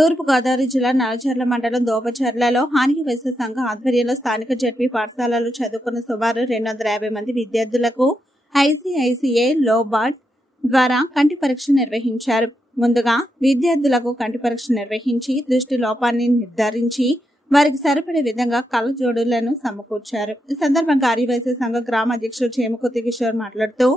తూర్పు గోదావరి జిల్లా నల్లజర్ల మండలం దోపచర్లలో హాని వైశ్య సంఘ ఆధ్వర్యంలో స్థానిక జడ్పీ పాఠశాలలో చదువుకున్న సుమారు 250 మంది విద్యార్థులకు ఐసీఐసీఐ లోబార్డ్ ద్వారా కంటి పరీక్ష నిర్వహించారు. ముందుగా విద్యార్థులకు కంటి పరీక్ష నిర్వహించి దృష్టి లోపాన్ని నిర్ధారించి వారికి సరిపడే విధంగా కళ్ళజోడులను సమకూర్చారు. ఈ సందర్భంగా ఆర్యవైశ్య సంఘ గ్రామ అధ్యక్షుడు చేమకుర్తి కిషోర్ మాట్లాడుతూ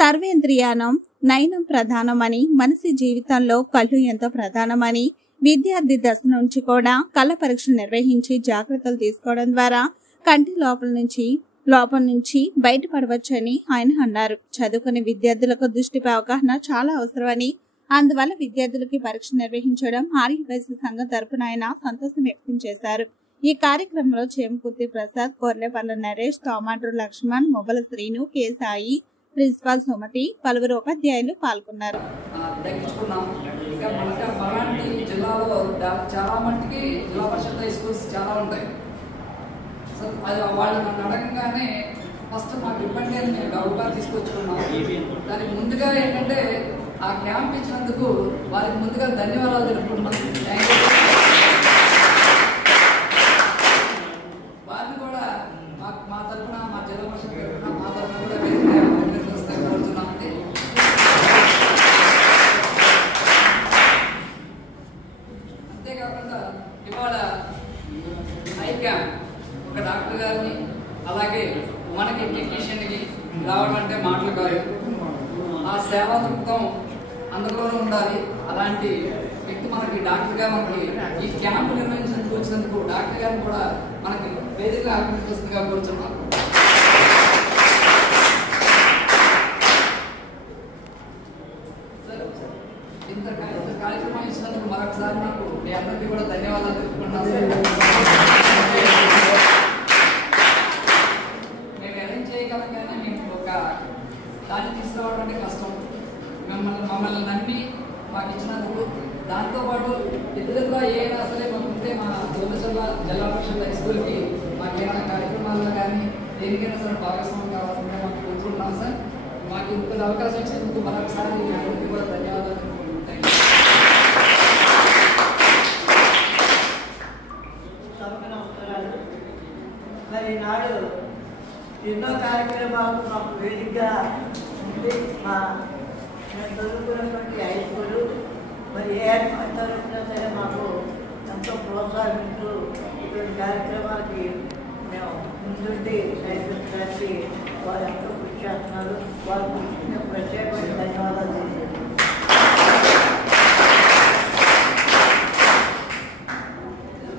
సర్వేంద్రియానం నయనం ప్రధానమని, మనిషి జీవితంలో కళ్ళు ఎంతో ప్రధానమని, విద్యార్థి దశ నుంచి కూడా కళ్ళ పరీక్షలు నిర్వహించి జాగ్రత్తలు తీసుకోవడం ద్వారా కంటి లోపం నుంచి బయటపడవచ్చని ఆయన అన్నారు. చదువుకునే విద్యార్థులకు దృష్టిపై అవగాహన చాలా అవసరమని, అందువల్ల విద్యార్థులకి పరీక్ష నిర్వహించడం ఆర్యవైశ్య సంఘం తరపున ఆయన సంతోషం వ్యక్తం చేశారు. ఈ కార్యక్రమంలో చేమకుర్తి ప్రసాద్, కొర్లేపల్ల నరేష్, తోమాట్రు లక్ష్మణ్, మొబల శ్రీను, కె సాయి, ప్రిన్సిపాల్ సుమతి, పలువురు ఉపాధ్యాయులు పాల్గొన్నారు. చాలా మట్టికి జిల్లా పరిషత్ హై స్కూల్స్ చాలా ఉంటాయి. సో అది వాళ్ళు నన్ను అడగంగానే ఫస్ట్ మాకు ఇబ్బంది అని నేను గౌరవంగా తీసుకొచ్చుకున్నాను. దానికి ముందుగా ఏంటంటే ఆ క్యాంప్ ఇచ్చినందుకు వారికి ముందుగా ధన్యవాదాలు తెలుపుకుంటున్నాను. వారిని కూడా మా తరఫున, మా జిల్లా పరిషత్ తరఫున, మా తరఫున కూడా కోరుతున్నామండి. అంతేకాకుండా ఇవాళ ఐ క్యాంప్ ఒక డాక్టర్ గారిని, అలాగే మనకి టెక్నీషియన్కి రావడం అంటే మాటలు కాదు. ఆ సేవా దృక్పథం అందులోనే ఉండాలి. అలాంటి వ్యక్తి మనకి డాక్టర్ గా మనకి ఈ క్యాంపు నిర్వహించినందుకు వచ్చినందుకు డాక్టర్ గారిని కూడా మనకి వేదిక ఆహ్వానిస్తుందిగా కోరుతున్నాం. ఇంత కార్యక్రమం ఇచ్చినందుకు మరొకసారి నాకు మీ అందరికీ కూడా ధన్యవాదాలు తెలుపుకుంటున్నాను. మేము అరేంజ్ చేయగలం కానీ మేము ఒక దాన్ని తీసుకురావడం అంటే కష్టం. మమ్మల్ని నమ్మి మాకు ఇచ్చినందుకు, దాంతోపాటు ఇతరులుగా ఏదైనా సరే మాకు ఉంటే మా జిల్లా పరిషత్ హై స్కూల్కి మాకేమైనా కార్యక్రమాల్లో కానీ దేనికైనా సరే భాగస్వామ్యం కావాల్సిందే మాకు కోరుకుంటున్నాం సార్. మాకు ఇంత అవకాశం ఇచ్చినందుకు మరొకసారి మీ అందరికీ కూడా ధన్యవాదాలు. మరి నాడు ఎన్నో కార్యక్రమాలు మాకు వేదికగా ఉంది. మేము చదువుకున్నటువంటి హై స్కూలు మరి ఏ తరఫున సరే మాకు ఎంతో ప్రోత్సహిస్తూ ఇటువంటి కార్యక్రమాలకి మేము ముందుండి సైకిల్కి వారు ఎంతో కృషి చేస్తున్నారు. వారి కృషికి మేము ప్రత్యేకమైన ధన్యవాదాలు తెలియజేస్తున్నాం.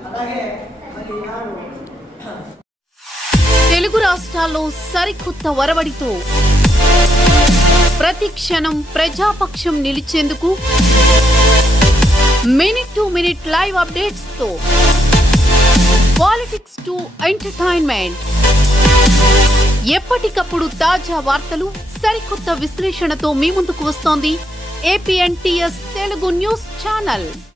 అలాగే మరి ఈనాడు తెలుగు రాష్ట్రాల్లో సరికొత్త వరవడితో ప్రతి క్షణం ప్రజాపక్షం నిలిచేందుకు minute to minute live updates తో పాలిటిక్స్ టు ఎంటర్టైన్మెంట్, ఎప్పటికప్పుడు తాజా వార్తలు, సరికొత్త విశ్లేషణతో మీ ముందుకు వస్తోంది APNTS తెలుగు న్యూస్ ఛానల్.